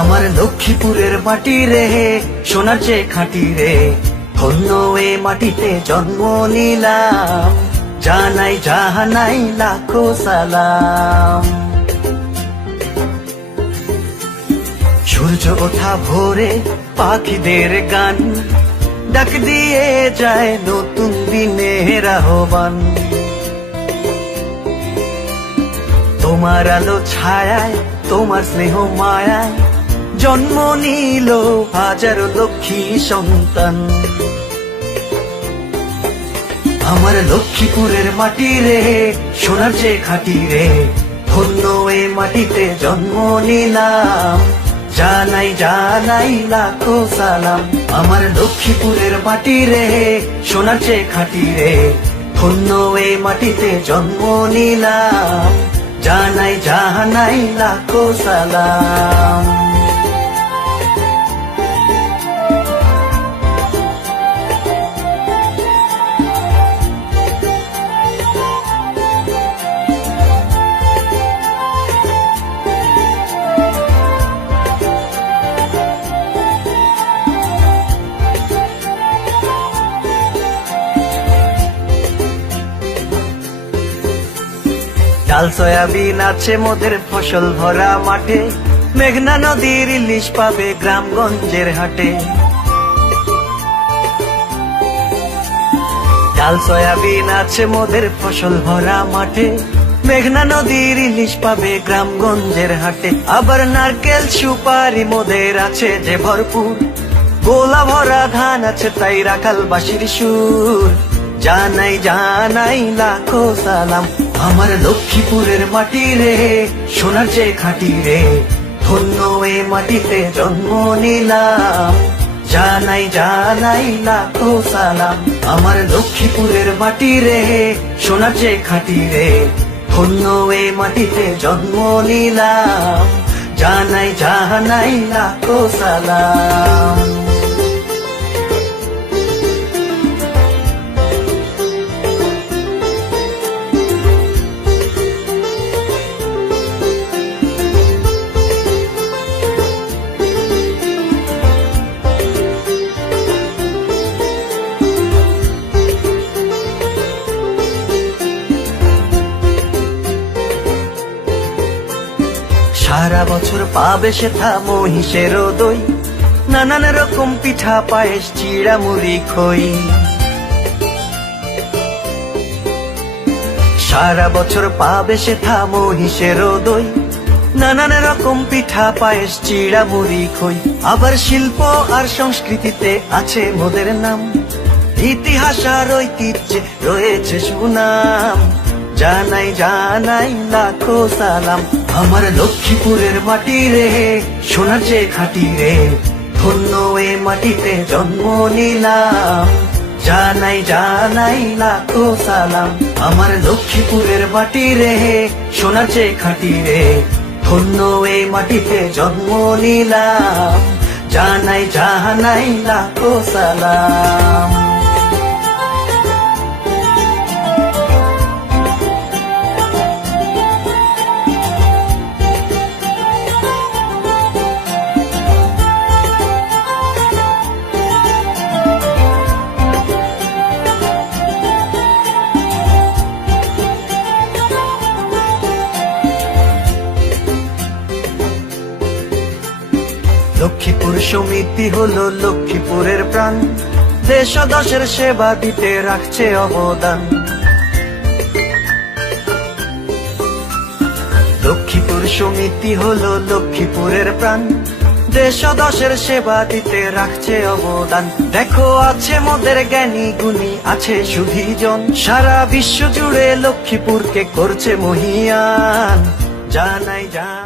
আমার লক্ষ্মীপুরের মাটি রে, সোনার চেয়ে খাঁটি রে, ধন্য এ মাটিতে জন্ম নিলাম, জানাই জাহানাই লাখো সালাম। সূর্য ওঠা ভোরে পাখিদের গান, ডাক দিয়ে যায় নতুন দিনের আহ্বান। তোমার আলো ছায়ায়, তোমার স্নেহ মায়ায় জন্ম নিল হাজার লক্ষ্মী সন্তান। আমার লক্ষ্মীপুরের মাটি রে, সোনার চেয়ে খাঁটি রে, ধন্য এ মাটিতে জন্ম নিলাম, জানাই জানাই লাখো সালাম। আমার লক্ষ্মীপুরের মাটি রে, সোনার চেয়ে খাঁটি রে, ধন্য এ মাটিতে জন্ম নিলাম, জানাই জাহানাই লাখো সালাম। ডাল সয়াবিন আছে মোদের ফসল ভরা মাঠে, মেঘনা নদীর ইলিশ পাবে গ্রামগঞ্জের হাটে। ডাল সয়াবিন আছে মোদের ফসল ভরা মাঠে, মেঘনা নদীর ইলিশ পাবে গ্রামগঞ্জের হাটে। আবার নারকেল সুপারি মোদের আছে যে ভরপুর, গোলা ভরা ধান আছে তাই রাখাল বাঁশির সুর, জানাই জানাই লাখো সালাম। আমার লক্ষ্মীপুরের মাটি রে, সোনার চেয়ে খাঁটি রে, ধন্য এ মাটিতে জন্ম নিলাম, জানাই জানাই লাখো সালাম। আমার লক্ষ্মীপুরের মাটি রে, সোনার চেয়ে খাঁটি রে, ধন্য এ মাটিতে জন্ম নিলাম, জানাই জানাই লাখো সালাম। সারা বছর পাবে সেথা মহিষের দই, নানান রকম পিঠা পায়েস চিড়া মুড়ি খই। সারা বছর পাবে সেথা মহিষের দই, নানান রকম পিঠা পায়েস চিড়া মুড়ি খই। আবার শিল্প আর সংস্কৃতিতে আছে মোদের নাম, ইতিহাস আর ঐতিহ্যে রয়েছে সুনাম, জানাই জানাই লাখো সালাম। আমার লক্ষ্মীপুরের মাটি রে, সোনার চেয়ে খাঁটি রে, ধন্য এ মাটিতে জন্ম নিলাম, জানাই জানাই লাখো সালাম। আমার লক্ষ্মীপুরের মাটি রে, সোনার চেয়ে খাঁটি রে, ধন্য এ মাটিতে জন্ম নিলাম, জানাই জানাই লাখো সালাম। লক্ষ্মীপুর সমিতি হলো লক্ষ্মীপুরের প্রাণ, দেশ ও দশের সেবা দিতে রাখছে অবদান। লক্ষ্মীপুর সমিতি হলো লক্ষ্মীপুরের প্রাণ, দেশ ও দশের সেবা দিতে রাখছে অবদান। দেখো আছে মোদের জ্ঞানী গুণী, আছে সুধীজন, সারা বিশ্ব জুড়ে লক্ষ্মীপুরকে করছে মহিয়ান, জানাই জান।